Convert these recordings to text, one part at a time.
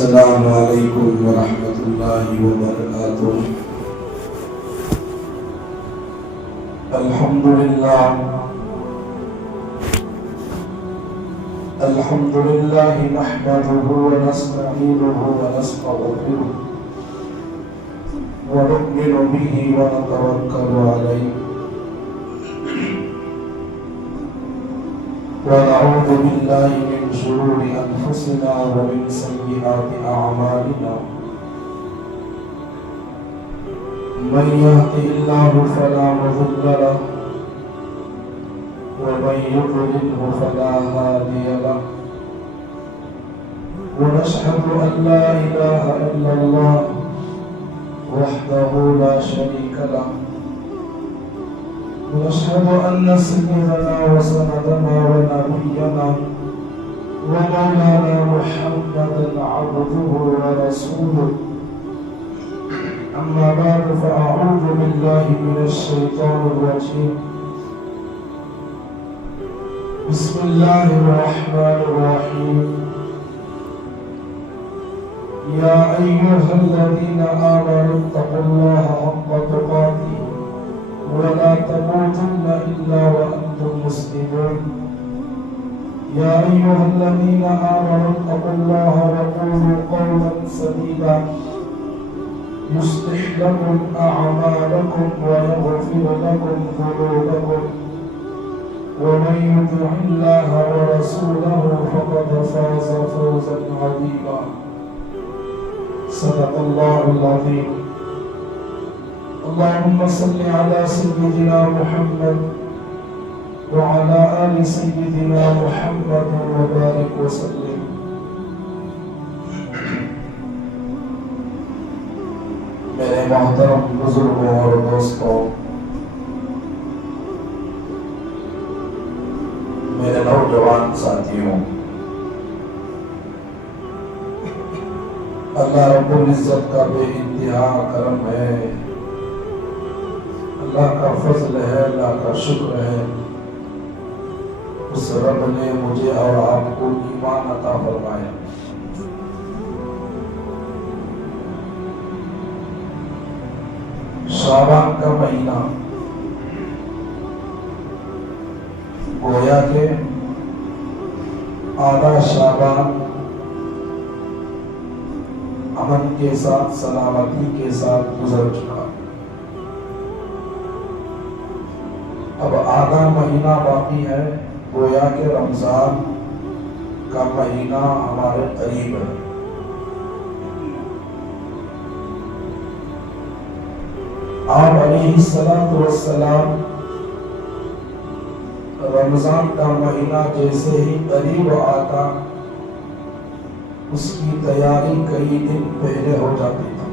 السلام علیکم ورحمۃ اللہ وبرکاتہ۔ الحمد للہ نحمده ونستعینه ونستغفره ونؤمن به ونتوکل علیہ ونعوذ باللہ من شرور انفسنا ومن سیئات اعمالنا، من يهده الله فلا مضل له ومن يضلله فلا هادي له، ونشهد ان لا اله الا الله وحده لا شريك له، ونشهد ان سيدنا وسندنا ونبينا ومولانا محمدا عبده ورسوله، اما بعد فاعوذ بالله من الشيطان الرجيم، بسم الله الرحمن الرحيم، يا أيها الذين آمنوا اتقوا الله حق تقاته ولا تموتن إلا وأنتم مسلمون، يا أيها الذين آمنوا اتقوا الله وقولوا قولا سديدا يصلح لكم أعمالكم ويغفر لكم ذنوبكم، ومن يطع الله ورسوله فقد فاز فوزا عظيما، صدق الله العظيم۔ اللهم صل على سيدنا محمد وعلى آل سيدنا محمد وبارك وسلم۔ میرے محترم بزرگوں اور دوستوں، میرے نوجوان ساتھیوں، اللہ رب العزت کا بے انتہا کرم ہے، اللہ کا فضل ہے، اللہ کا شکر ہے، اس رب نے مجھے اور آپ کو ایمان عطا فرمایا۔ شعبان کا مہینہ گویا کہ آدھا شعبان امن کے ساتھ سلامتی کے ساتھ گزر چکا، اب آدھا مہینہ باقی ہے، گویا کہ رمضان کا مہینہ ہمارے قریب ہے۔ آپ علیہ السلام رمضان کا مہینہ جیسے ہی قریب آتا، اس کی تیاری کئی دن پہلے ہو جاتی تھی،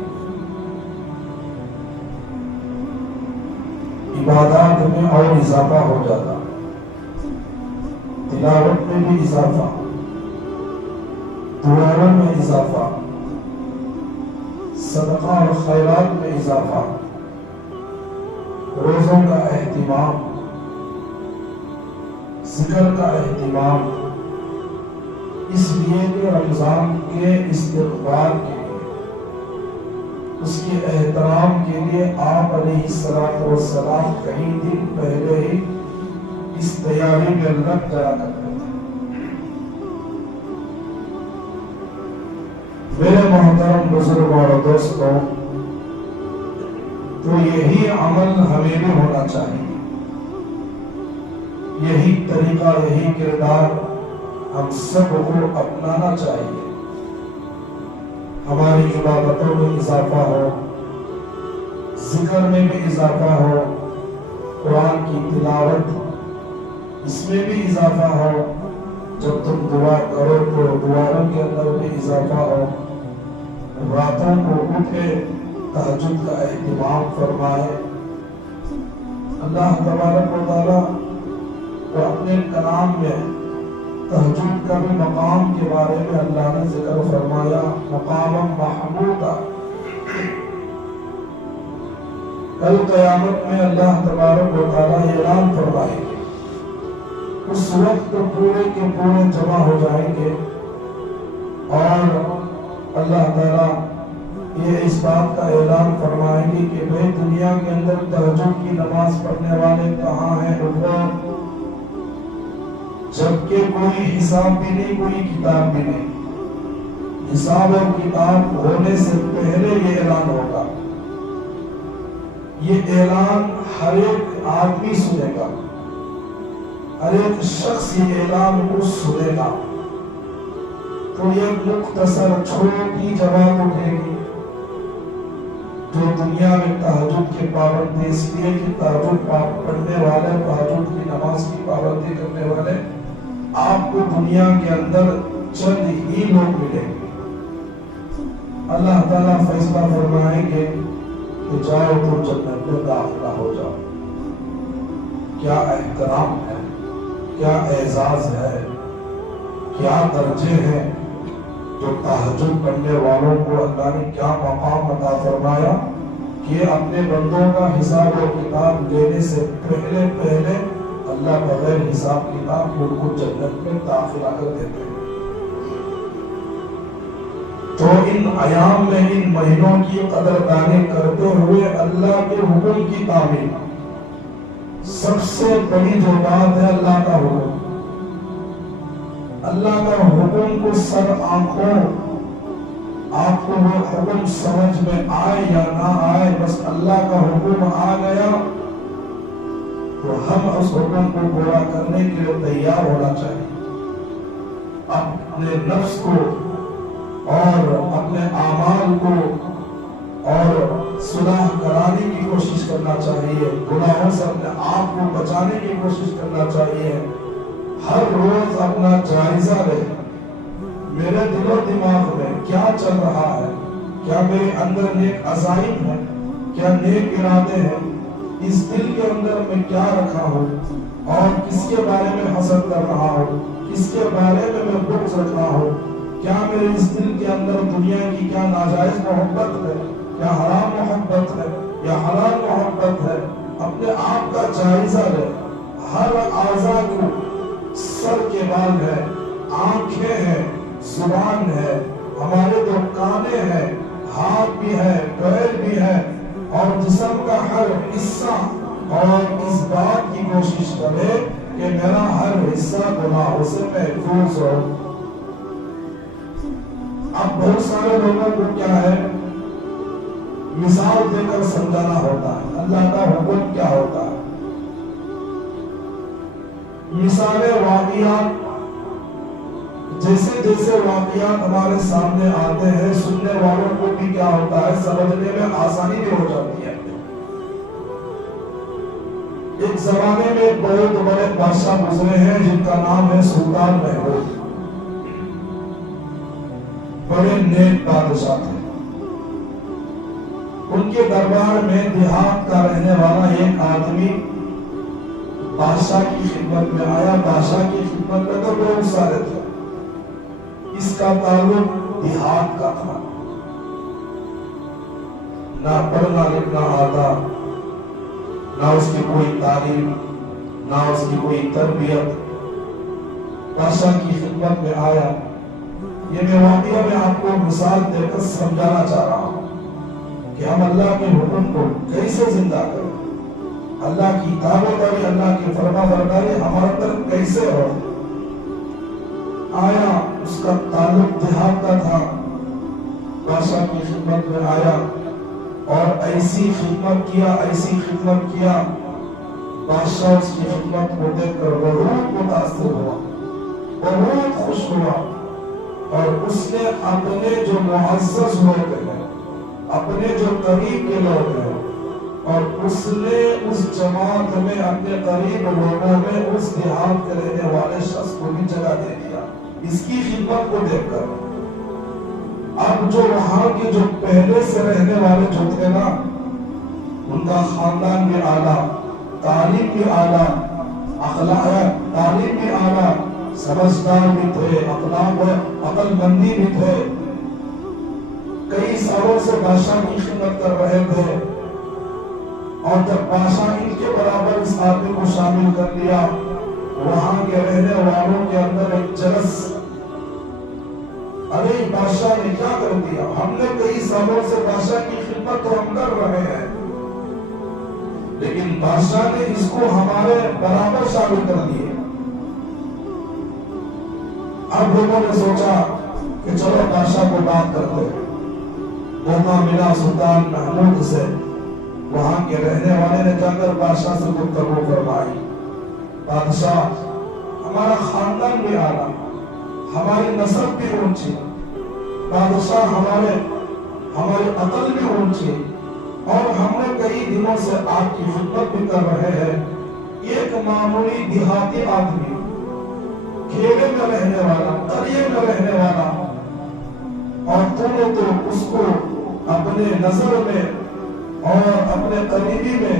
عبادات میں اور اضافہ ہو جاتا، تلاوت میں بھی اضافہ، دعاؤں میں اضافہ، صدقہ اور خیرات میں اضافہ، روزوں کا اہتمام، ذکر کا اہتمام، اس لیے کہ رمضان کے استقبال کے لیے، اس کے احترام کے لیے آپ علیہ السلام کئی دن پہلے ہی اس تیاری میں لگ جایا کرتے تھے۔ میرے محترم بزرگوں اور دوستوں، تو یہی عمل ہمیں بھی ہونا چاہیے، یہی طریقہ، یہی کردار ہم سب کو اپنانا چاہیے۔ ہماری عبادتوں میں اضافہ ہو، ذکر میں بھی اضافہ ہو، قرآن کی تلاوت اس میں بھی اضافہ ہو، جب تم دعا کرو تو دعاؤں کے اندر بھی اضافہ ہو، راتوں کو اٹھے تہجد کا اہتمام فرمائے۔ اللہ تبارک و تعالی کو اپنے کلام میں تہجد کا بھی مقام کے بارے میں اللہ نے ذکر فرمایا، مقام محمودا۔ کل قیامت میں اللہ تبارک و تعالی اعلان فرمائے گے، اس وقت پورے کے پورے جمع ہو جائیں گے اور اللہ تعالیٰ یہ اس بات کا اعلان فرمائیں گے کہ بھئی دنیا کے اندر تہجد کی نماز پڑھنے والے کہاں ہیں؟ اٹھو، جبکہ کوئی حساب بھی نہیں، کوئی کتاب بھی نہیں۔ حساب اور کتاب ہونے سے پہلے یہ اعلان ہوگا۔ یہ اعلان ہر ایک آدمی سنے گا، ہر ایک شخص یہ اعلان کو سنے گا۔ تو یہ مختصر چھوٹی جواب اٹھے گی، جو دنیا میں تہجد کے پابند، اس لیے کہ تہجد پڑھنے والے، تہجد کی نماز کی پابندی کرنے والے آپ کو دنیا کے اندر چند ہی لوگ ملیں گے۔ اللہ تعالیٰ فیصلہ فرمائیں گے کہ جاؤ تو جنت میں داخلہ ہو جاؤ۔ کیا احترام ہے، کیا اعزاز ہے، کیا درجے ہیں جو تہجد پڑھنے والوں کو اللہ نے کیا مقام عطا فرمایا کہ اپنے بندوں کا حساب و کتاب لینے سے پہلے اللہ بغیر حساب کتاب ان کو جنت میں داخلہ کر دیتے ہیں۔ تو ان ایام میں، ان مہینوں کی قدردانی کرتے ہوئے اللہ کے حکم کی تعمیل، سب سے بڑی جو بات ہے اللہ کا حکم۔ اللہ کا حکم کو سر آنکھوں، آپ کو وہ حکم سمجھ میں آئے یا نہ آئے، بس اللہ کا حکم آ گیا تو ہم اس حکم کو پورا کرنے کے لیے تیار ہونا چاہیے۔ اپنے نفس کو اور اپنے اعمال کو اور صلاح کرانے کی کوشش کرنا چاہیے، گناہوں سے اپنے آپ کو بچانے کی کوشش کرنا چاہیے۔ ہر روز اپنا جائزہ لے، میرے دل و دماغ میں کیا چل رہا ہے، کیا میرے اندر نیک عزائم ہے، کیا نیک ارادے ہیں، اس دل کے اندر میں کیا رکھا ہوں اور کس کے بارے میں حسد کر رہا ہوں، کس کے بارے میں بغض رکھ رہا ہوں، کیا میرے اس دل کے اندر دنیا کی کیا ناجائز محبت ہے، کیا حرام محبت ہے یا حلال محبت ہے۔ اپنے آپ کا جائزہ لے۔ ہر اعضاء کو، سر کے بال ہے، آنکھیں ہیں، زبان ہے، ہمارے دو کانے ہیں، ہاتھ بھی ہے، پیر بھی ہے اور جسم کا ہر حصہ، اور اس بات کی کوشش کرے کہ میرا ہر حصہ گناہوں سے محفوظ ہو۔ اب بہت سارے لوگوں کو کیا ہے، مثال دے کر سمجھانا ہوتا ہے اللہ کا حکم کیا ہوتا ہے۔ مثالیں، واقعات، جیسے جیسے واقعات ہمارے سامنے آتے ہیں، سننے والوں کو بھی کیا ہوتا ہے، سمجھنے میں آسانی بھی ہو جاتی ہے۔ ایک زمانے میں بہت بڑے بادشاہ گزرے ہیں جن کا نام ہے سلطان محمود۔ بڑے نیک بادشاہ تھے۔ ان کے دربار میں دیہات کا رہنے والا ایک آدمی بادشاہ کی خدمت میں آیا۔ بادشاہ کی خدمت میں تو بہت سارے تھے، اس کا تعلق دیہات کا تھا۔ نہ پڑھنا لکھنا آتا، نہ اس کی کوئی تعلیم، نہ اس کی کوئی تربیت۔ بادشاہ کی خدمت میں آیا۔ یہ میں واقعہ میں آپ کو مثال دے کر سمجھانا چاہ رہا ہوں کہ ہم اللہ کے حکم کو کیسے زندہ کریں، اللہ کی تابعداری، اللہ کی فرما برداری ہمارے اندر کیسے ہو۔ آیا، اس کا تعلق دیہات کا تھا، بادشاہ کی خدمت میں آیا اور ایسی خدمت کیا، بادشاہ اس کی خدمت کو دیکھ کر بہت متاثر ہوا، بہت خوش ہوا، اور اس نے اپنے جو معزز لوگ ہیں، اپنے جو قریب کے لوگ ہیں، اور اس نے اس جماعت میں، اپنے قریب لوگوں میں اس دیہات کے رہنے والے شخص کو بھی جگہ دے دیا اس کی خدمت کو دیکھ کر۔ اب جو وہاں کے جو پہلے سے رہنے والے جو تھے نا، ان کا خاندان بھی اعلیٰ، تعلیم بھی اعلیٰ، اخلاق تعلیم بھی اعلیٰ، سمجھدار بھی تھے، اخلاق و عقل مندی بھی تھے، کئی سالوں سے بادشاہ کی خدمت کر رہے تھے، اور جب بادشاہ ان کے برابر اس آدمی کو شامل کر لیا، وہاں کے رہنے والوں کے اندر ایک جلس ارے بادشاہ نے کیا کر دیا، ہم نے کئی سالوں سے بادشاہ کی خدمت تو ہم کر رہے ہیں، لیکن بادشاہ نے اس کو ہمارے برابر شامل کر دیے۔ اب لوگوں نے سوچا کہ چلو بادشاہ کو بات کرتے ہیں۔ موقع ملا سلطان محمود سے، وہاں کے رہنے والے نے جا کر بادشاہ سے گفتگو فرمائی، بادشاہ ہمارا خاندان بھی اعلیٰ، ہماری نسب بھی اونچی، بادشاہ ہمارے عقل بھی اونچی، اور ہم نے کئی دنوں سے آپ کی خدمت بھی کر رہے ہیں۔ ایک معمولی دیہاتی آدمی، کھیڑے میں رہنے والا، قریے میں رہنے والا، اور تو نے تو اس کو اپنے نظر میں اور اپنے قریبی میں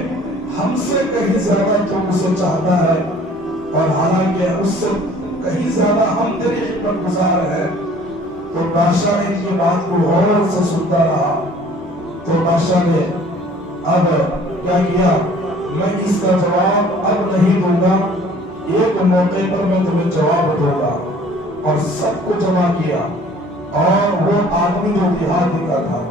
ہم سے کہیں زیادہ تو اسے چاہتا ہے، اور حالانکہ اس سے کہیں زیادہ ہم تیری خدمت گزار ہے۔ تو بادشاہ نے یہ بات کو غور سے سنتا رہا، تو بادشاہ نے اب کیا کیا، میں اس کا جواب اب نہیں دوں گا، ایک موقع پر میں تمہیں جواب دوں گا، اور سب کو جمع کیا، اور وہ آدمی جو دیہاتی کا تھا،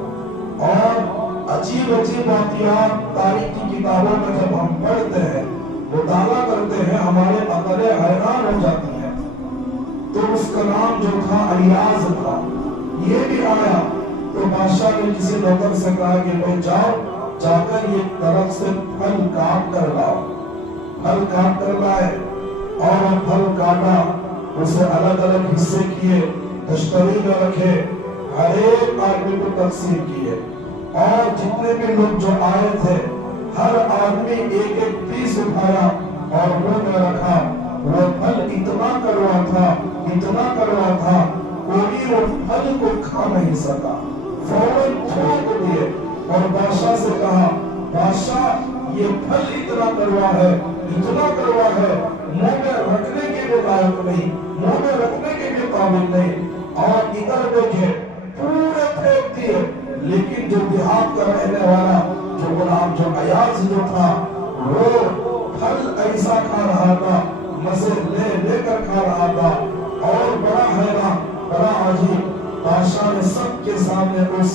اور عجیب عجیب واقعات تاریخ کی کتابوں میں جب ہم پڑھتے ہیں، مطالعہ کرتے ہیں، ہمارے عقلیں حیران ہو جاتی ہیں۔ تو اس کا نام جو تھا ایاز تھا، یہ بھی آیا، تو بادشاہ نے کسی نوکر سے کہا کہ بھائی جاؤ، جا کر یہ درخت سے پھل کاٹ کر لاؤ۔ پھل کاٹ کر لائے، اور وہ پھل کاٹا، اسے الگ الگ حصے کیے، تشتری میں رکھے، ہر ایک آدمی کو تقسیم کیے، اور جتنے بھی لوگ جو آئے تھے، ہر آدمی ایک ایک پیس اٹھایا اور منہ میں رکھا۔ وہ پھل اتنا کڑوا تھا، اتنا کڑوا تھا، کوئی وہ پھل کو کھا نہیں سکا، فوراً تھوک دیے، اور بادشاہ سے کہا، بادشاہ یہ پھل اتنا کڑوا ہے، اتنا کڑوا ہے، منہ میں رکھنے کے بھی لائق نہیں، منہ میں رکھنے کے بھی قابل نہیں۔ اور ادھر دیکھے، پورے پھینک دیے، لیکن جو دیہات کا رہنے والا، جو غلام، جو ایاز جو تھا، وہ پھل ایسا کھا رہا تھا، مزے لے لے کر کھا رہا تھا، اور بڑا حیران، بڑا عجیب۔ بادشاہ نے سب کے سامنے اس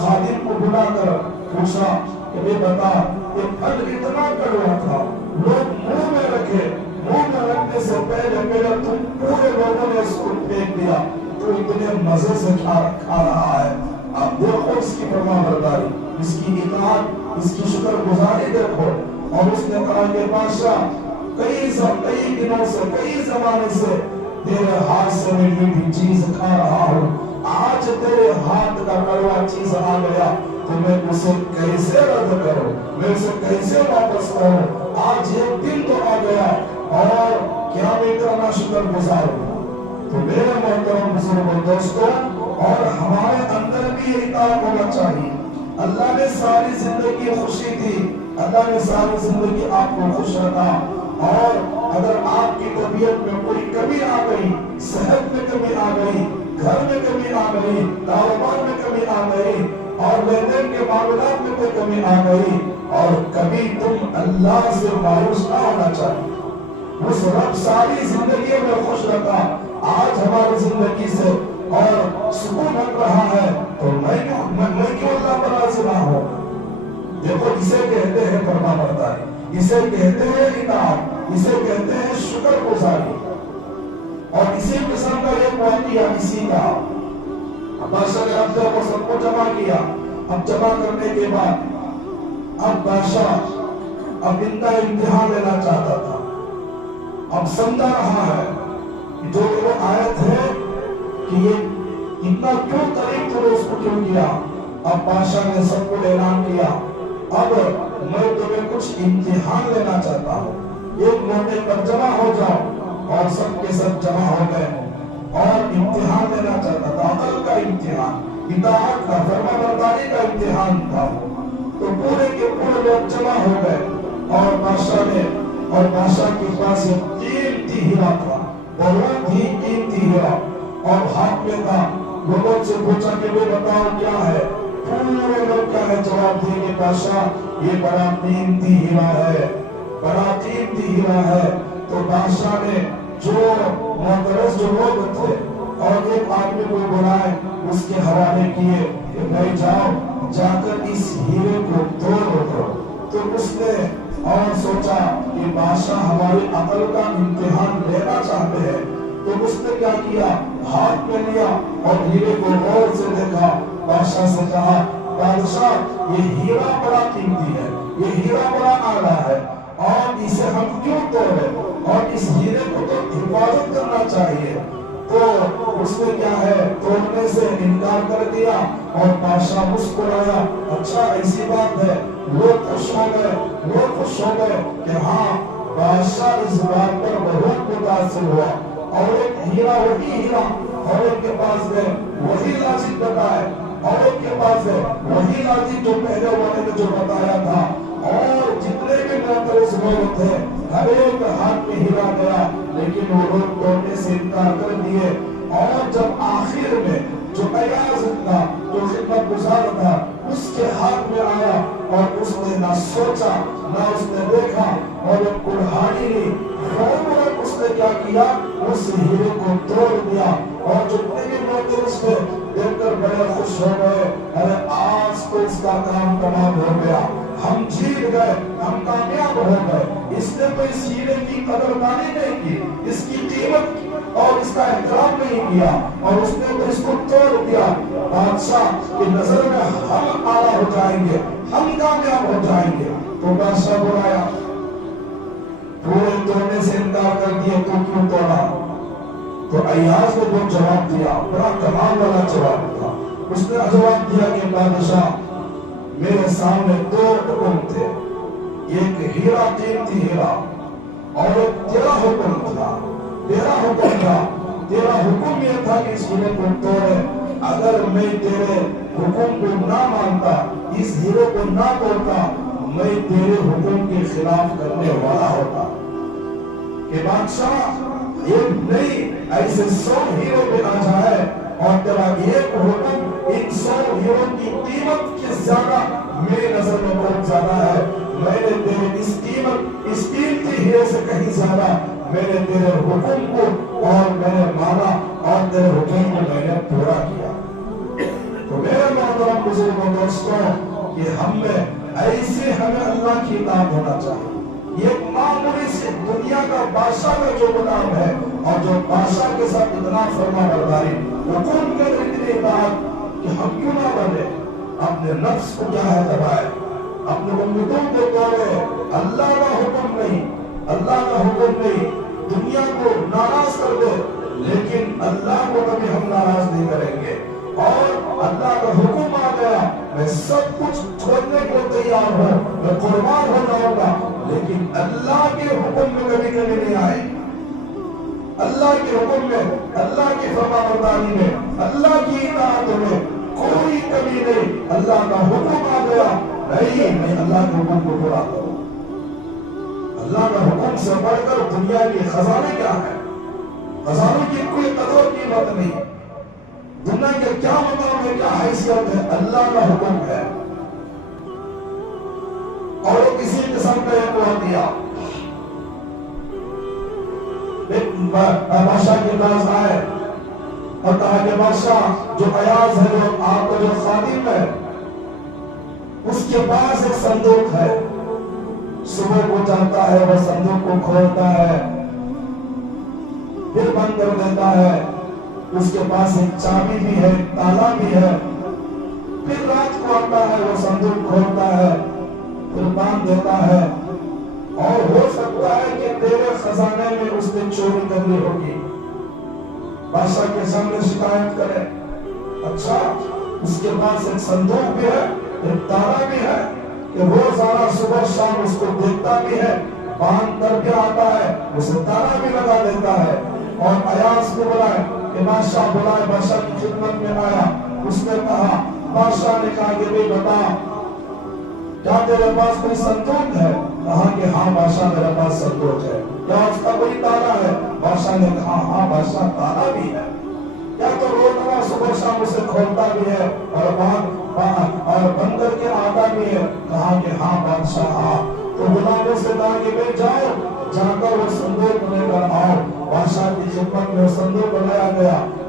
خادم کو بلا کر پوچھا کہ یہ بتا، یہ پھل اتنا کڑوا تھا، لوگ منہ میں رکھے، منہ میں رکھنے سے پہلے تم پورے لوگوں نے اس کو پھینک دیا، تو اتنے مزے سے کھا رہا ہے۔ اب دیکھو اس کی فرمانبرداری، اس کی اطاعت، اس کی شکر گزاری دیکھو۔ اور اس نے کہا کہ بادشاہ کئی دنوں سے، کئی زمانے سے تیرے ہاتھ سے میں میٹھی چیز کھا رہا ہوں، آج تیرے ہاتھ کا کڑوا چیز آ گیا، تو میں اسے کیسے رد کروں، میں اسے کیسے واپس کروں؟ آج ایک دن تو آ گیا، اور کیا میں اتنا شکر گزار ہوں؟ تو میرے محترم بزرگوں، دوستوں، اور ہمارے اندر بھی اطاعت ہونا چاہیے۔ اللہ نے ساری زندگی خوشی دی، اللہ نے ساری زندگی آپ کو خوش رکھا، اور اگر آپ کی طبیعت میں کوئی کمی آ گئی، صحت میں کمی آ گئی، گھر میں کمی آ گئی، کاروبار میں کمی آ گئی، اور لین دین کے معاملات میں کوئی کمی آ گئی، اور کبھی تم اللہ سے مایوس نہ ہونا چاہیے۔ اس رب ساری زندگی میں خوش رکھا، آج ہماری زندگی سے اور سکون ہٹ رہا ہے، تو میں کیوں اللہ پر راضی نہ ہوں؟ دیکھو، اسے کہتے ہیں فرمانبرداری، اسے کہتے ہیں اطاعت، اسے کہتے ہیں شکر گزاری۔ اور اسی قسم کا ایک واقعہ اسی کا، بادشاہ نے افسر کو سب کو جمع کیا۔ اب جمع کرنے کے بعد اب بادشاہ اب ان کا امتحان لینا چاہتا تھا۔ اب سمجھا رہا ہے جو وہ آیت ہے کہ یہ اتنا کیوں قریب تو اس کو کیوں کیا۔ اب بادشاہ نے سب کو اعلان کیا، اب میں تمہیں کچھ امتحان لینا چاہتا ہوں، ایک موقع پر جمع ہو جاؤ۔ اور سب کے سب جمع ہو گئے، اور امتحان لینا چاہتا تھا، عقل کا امتحان، اطاعت کا، فرمانبرداری کا امتحان تھا۔ تو پورے کے پورے لوگ جمع ہو گئے، اور بادشاہ کے پاس ایک قیمتی ہیرا تھا، بہت ہی قیمتی ہیرا، اور ہاتھ میں تھا۔ لوگوں سے پوچھا کہ وہ بتاؤ کیا ہے؟ پورے لوگ کیا ہے جواب دیں گے، بادشاہ یہ بڑا قیمتی ہیرا ہے، بڑا قیمتی ہیرا ہے۔ تو بادشاہ نے جو معترض جو لوگ تھے، اور ایک آدمی کو بلائے اس کے حوالے کیے کہ بھائی جاؤ جا کر اس ہیرے کو توڑ دو. تو اس نے اور سوچا کہ بادشاہ ہماری عقل کا امتحان لینا چاہتے ہیں. تو اس نے کیا کیا, ہاتھ میں لیا اور ہیرے کو غور سے دیکھا. بادشاہ سے کہا بادشاہ یہ ہیرا بڑا قیمتی ہے, یہ ہیرا بڑا اعلیٰ ہے, اور اسے ہم کیوں توڑے, اور اس ہیرے کو تو حفاظت کرنا چاہیے. تو اس نے کیا ہے توڑنے سے انکار کر دیا. اور بادشاہ مسکرایا, اچھا ایسی بات ہے. لوگ خوش ہو گئے کہ ہاں بادشاہ اس بات پر بہت متاثر ہوا. اور ایک ہیرا وہی ہیرا, اور ایک کے پاس گئے وہی لاجک بتائے, اور ایک کے پاس گئے وہی لاجک جو پہلے والے نے جو بتایا تھا. اور جتنے بھی معترض لوگ تھے ہر ایک ہاتھ میں ہیرا گیا, لیکن وہ لوگ توڑنے سے انکار کر دیے. اور جب آخر میں جو ایاز تھا, جو خدمت گزار تھا, اس کے ہاتھ میں آیا, اور اس نے نہ سوچا نہ اس نے دیکھا, اور ایک کلہاڑی لی, فوراً اس نے کیا کیا, اس ہیرے کو توڑ دیا. اور جتنے بھی معترض تھے دیکھ کر بڑے خوش ہو گئے, ارے آج تو اس کا کام تمام ہو گیا, ہم جیت گئے, ہم کامیاب ہو گئے. اس نے تو اس ہیرے کی قدردانی نہیں کی, اس کی قیمت اور اس کا احترام نہیں کیا, اور اس نے تو اس کو توڑ دیا. بادشاہ کی نظر میں ہم اعلیٰ ہو جائیں گے, ہم کامیاب ہو جائیں گے. تو بادشاہ بلایا, پورے توڑنے سے انکار کر دیا, تو کیوں توڑا؟ تو ایاز نے وہ جواب دیا, بڑا کمال والا جواب تھا. اس نے جواب دیا کہ بادشاہ میرے سامنے دو حکم تھے, ایک ہیرا قیمتی ہیرا, اور ایک تیرا حکم تھا. تیرا حکم تھا, تیرا حکم یہ تھا کہ اس ہیرے کو توڑے. اگر میں تیرے حکم کو نہ مانتا, اس ہیرے کو نہ توڑتا, میں تیرے حکم کے خلاف کرنے والا ہوتا. کہ بادشاہ ایک نہیں ایسے 100 ہیرے پہ آ جائے, اور تیرا ایک حکم ان 100 ہیروں کی قیمت کے زیادہ میری نظر میں بہت زیادہ ہے. میں نے تیرے اس قیمتی ہیرے سے کہیں زیادہ میں نے تیرے حکم کو اور میں نے مانا, اور تیرے حکم کو میں نے پورا کیا. تو میرے محترم بزرگوں دوستوں, کہ ہم میں ایسے ہمیں اللہ کی اطاعت ہونا چاہیے. یہ معمولی سے دنیا کا بادشاہ کا جو غلام ہے, اور جو بادشاہ کے ساتھ اتنا فرما برداری, حکم کے اتنی اطاعت کہ ہم کیوں نہ بنے, اپنے نفس کو کیا ہے دبائے, اپنے امیدوں کو توڑے. اللہ کا حکم نہیں, اللہ کا حکم نہیں, دنیا کو ناراض کر دے, لیکن اللہ کو کبھی ہم ناراض نہیں کریں گے. اور اللہ کا حکم آ گیا, میں سب کچھ چھوڑنے کو تیار ہوں, میں قربان ہو جاؤں گا, لیکن اللہ کے حکم میں کبھی نہیں آئے. اللہ کے حکم میں, اللہ کی فرما برداری میں, اللہ کی اطاعت میں کوئی کمی نہیں. اللہ کا حکم آ گیا, نہیں میں اللہ کے حکم کو پورا کروں. اللہ کا حکم سے بڑھ کر دنیا کے خزانے کیا ہے؟ خزانوں کی کوئی قدر و قیمت نہیں. دنیا کے کیا مقام ہے, کیا حیثیت ہے, اللہ کا حکم ہے. اور وہ کسی قسم کا ایک وعدہ دیا, بادشاہ کے پاس آئے اور کہا کہ بادشاہ جو ایاز ہے, جو آپ کا جو خادم ہے, اس کے پاس ایک صندوق ہے. صبح کو جاتا ہے, وہ صندوق کو کھولتا ہے, پھر بند کر دیتا ہے. اس کے پاس ایک چابی بھی ہے, تالا بھی ہے. پھر رات کو آتا ہے, وہ صندوق کھولتا ہے, پھر باندھ دیتا ہے. اور ہو سکتا ہے کہ تیرے خزانے میں اس نے چوری کرنی ہوگی. بادشاہ کے سامنے شکایت کرے, اچھا اس کے پاس ایک صندوق بھی ہے, ایک تالا بھی ہے, کہ روزانہ صبح شام اس کو دیکھتا بھی ہے, باندھ کر کے آتا ہے, اسے تالا بھی لگا دیتا ہے. اور ایاز کو بلائے کہ بادشاہ بلائے, بادشاہ کی خدمت میں آیا. اس نے کہا, بادشاہ نے کہا کہ بھئی بتا, کیا تیرے پاس کوئی صندوق ہے؟ کہا کہ ہاں بادشاہ میرے پاس صندوق ہے. کیا اس کا کوئی تالا ہے؟ بادشاہ نے کہا ہاں بادشاہ تالا بھی ہے. کیا تو روزانہ صبح شام اسے کھولتا بھی ہے اور بند کر کے آتا بھی ہے؟ کہا کہ ہاں بادشاہ ہاں. تو غلاموں سے کہا کہ بھئی جاؤ, جا کر وہ صندوق لے کر آؤ. بادشاہ کی خدمت میں صندوق لایا گیا.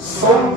100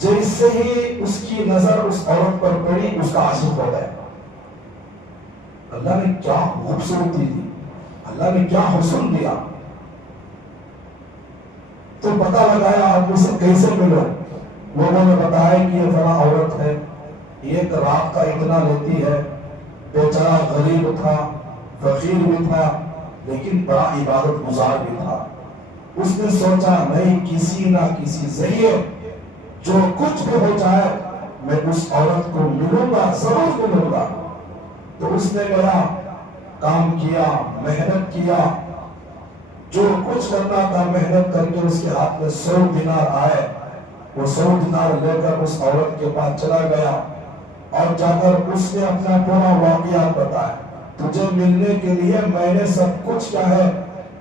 جیسے ہی اس کی نظر اس عورت پر پڑی اس کا عاشق ہو گیا. اللہ نے کیا خوبصورتی دی، اللہ نے کیا حسن دیا. تو پتہ لگایا آپ اسے کیسے ملو. لوگوں نے بتایا کہ یہ فلاں عورت ہے، ایک رات کا اتنا لیتی ہے. بیچارہ غریب تھا، فقیر بھی تھا، لیکن بڑا عبادت گزار بھی تھا. اس نے سوچا نہیں، کسی نہ کسی ذریعے جو کچھ بھی ہو جائے میں اس عورت کو ملوں گا، ضرور ملوں گا. تو اس نے گیا، کام کیا، محنت کیا، جو کچھ کرنا تھا محنت کر کے اس کے ہاتھ میں 100 دینار آئے. وہ 100 دینار لے کر اس عورت کے پاس چلا گیا اور جا کر اس نے اپنا پورا واقعات بتایا. تجھے ملنے کے لیے میں نے سب کچھ کیا ہے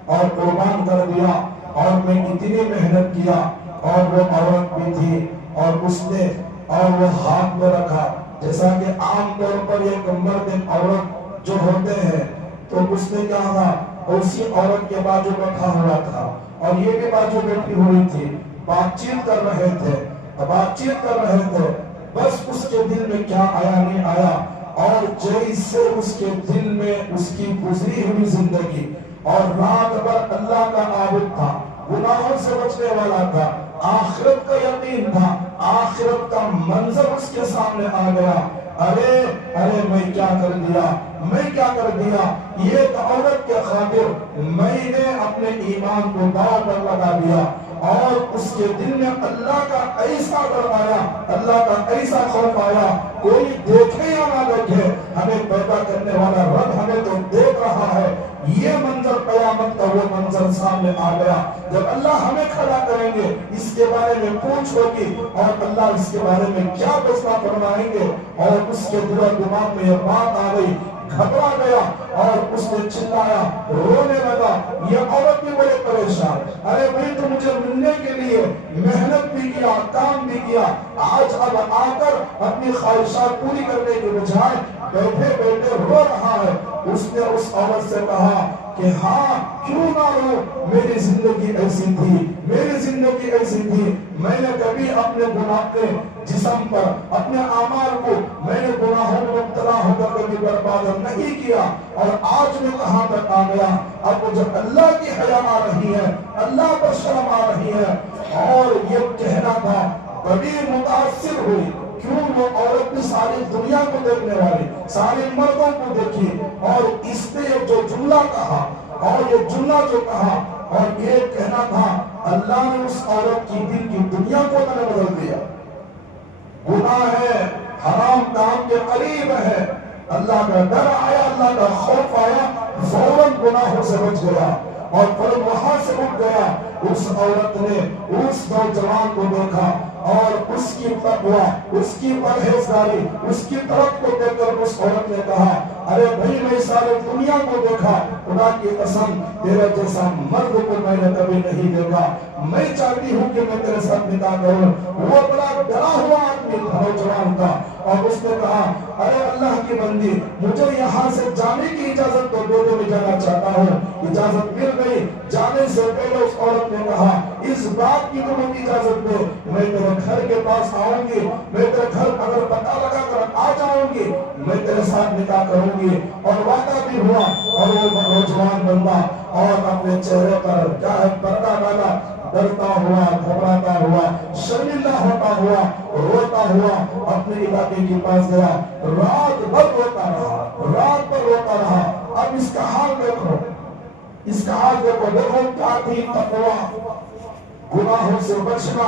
اور قربان کر دیا، اور میں اتنی محنت کیا. اور وہ عورت بھی تھی اور اس نے اور وہ ہاتھ میں رکھا، جیسا کہ عام طور پر ایک مرد عورت جو ہوتے ہیں، تو اس نے کیا تھا، اسی عورت کے بازو بیٹھا ہوا تھا اور یہ بھی بازو بیٹھی ہوئی تھی. بات چیت کر رہے تھے. بس اس کے دل میں کیا آیا نہیں آیا، اور جیسے اس کے دل میں اس کی گزری ہوئی زندگی، اور رات بھر اللہ کا عابد تھا، گناہوں سے بچنے والا تھا، آخرت کا یقین تھا، آخرت کا منظر اس کے سامنے آ گیا. ارے میں کیا کر دیا. یہ عورت کے خاطر میں نے اپنے ایمان کو داؤ پر لگا دیا. اور اس کے دل میں اللہ کا ایسا ڈر آیا، اللہ کا ایسا خوف آیا. کوئی دیکھے یا نہ دیکھے، ہمیں پیدا کرنے والا رب ہمیں تو دیکھ رہا ہے. یہ منظر قیامت کا وہ منظر سامنے آ گیا جب اللہ ہمیں کھڑا کریں گے. اس کے بارے میں پوچھ ہوگی اور اللہ اس کے بارے میں کیا فیصلہ فرمائیں گے. اور اس کے دل و دماغ میں یہ بات آ گئی، گھبرا گیا اور اس نے چلایا، رونے لگا. یہ عورت بھی بڑے پریشان. ارے بھائی تو مجھے ملنے کے لیے محنت بھی کیا، کام بھی کیا، آج اب آ کر اپنی خواہشات پوری کرنے کے بجائے بیٹھے رو رہا ہے. اس نے اس عورت سے کہا کہ ہاں کیوں نہ رو، میری زندگی ایسی تھی. میں نے کبھی اپنے گناہ کے جسم پر، اپنے اعمال کو میں نے گناہوں میں مبتلا ہو کر کبھی برباد نہیں کیا، اور آج میں کہاں تک آ گیا. اب مجھے اللہ کی حیا آ رہی ہے، اللہ پر شرم آ رہی ہے. اور یہ کہنا تھا، بڑی متاثر ہوئی. کیوں؟ وہ عورت بھی ساری دنیا کو دیکھنے والی، سارے مردوں کو دیکھی، اور اس نے جو جملہ کہا اور یہ جملہ جو کہا اور یہ کہنا تھا، اللہ نے اس عورت کی دل کی دنیا کو میں نے بدل دیا. گناہ ہے، حرام کام کے قریب ہے، اللہ کا ڈر آیا، اللہ کا خوف آیا، فوراً گناہوں سے بچ گیا اور فوراً وہاں سے اٹھ گیا. اس عورت نے اس نوجوان کو دیکھا اور اس کی تقوی، اس کی پرہیزگاری، اس کی طرف کو دیکھ کر اس عورت نے کہا، ارے بھائی میں سارے دنیا کو دیکھا، خدا کی قسم تیرے جیسا مرد کو میں نے کبھی نہیں دیکھا. میں چاہتی ہوں کہ میں تیرے ساتھ نکاح کروں. وہ بڑا ڈرا ہوا آدمی تھا، نوجوان تھا، اور اس نے کہا، ارے اللہ کی بندی مجھے یہاں سے جانے کی اجازت تو دے دو، میں جانا چاہتا ہوں. اجازت مل گئی. جانے سے پہلے اس عورت نے کہا، اس بات کی تو مجھے اجازت دے، میں تیرے گھر کے پاس آؤں گی، میں تیرے گھر اگر پتہ لگا کر آ جاؤں گی، میں تیرے ساتھ نکاح کروں گی. اور وعدہ بھی ہوا. اور وہ نوجوان بندہ اور اپنے چہرے پر کیا ہے پردہ ڈالا، ڈرتا ہوا، گھبراتا ہوا، شرمندہ ہوتا ہوا، روتا ہوا اپنے علاقے کے پاس گیا. رات بھر روتا رہا. اب اس کا حال دیکھو، دیکھو کیا تھی تقوی، گناہوں سے بچنا،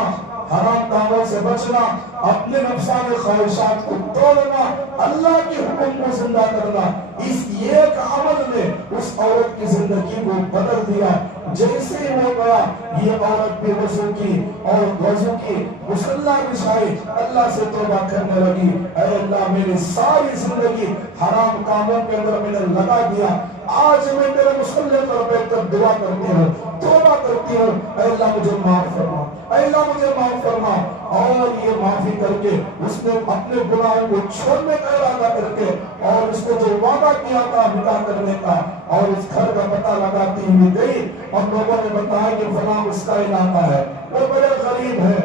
حرام کاموں سے بچنا، اپنے نفسانی خواہشات کو توڑنا، اللہ کے حکم کو زندہ کرنا. اس ایک عمل نے اس عورت کی زندگی کو بدل دیا. جیسے ہی وہ گیا، یہ عورت بھی وضو کی اور مصلی بچھائی، اللہ سے توبہ کرنے لگی. اے اللہ میری ساری زندگی حرام کاموں کے اندر میں نے لگا دیا، آج میں تیرے مصلی پر بیٹھ کر دعا کرتی ہوں، توبہ کرتی ہوں. اے اللہ مجھے معاف فرما، اے اللہ مجھے معاف فرما. اور یہ معافی کر کے اس نے اپنے گناہوں کو چھوڑنے کا ارادہ کر کے، اور اس کو جو وعدہ کیا تھا نکاح کرنے کا، اور اس گھر کا پتہ لگاتی ہوئی گئی. اور لوگوں نے بتایا کہ فلاں اس کا علاقہ ہے، وہ بڑے غریب ہے،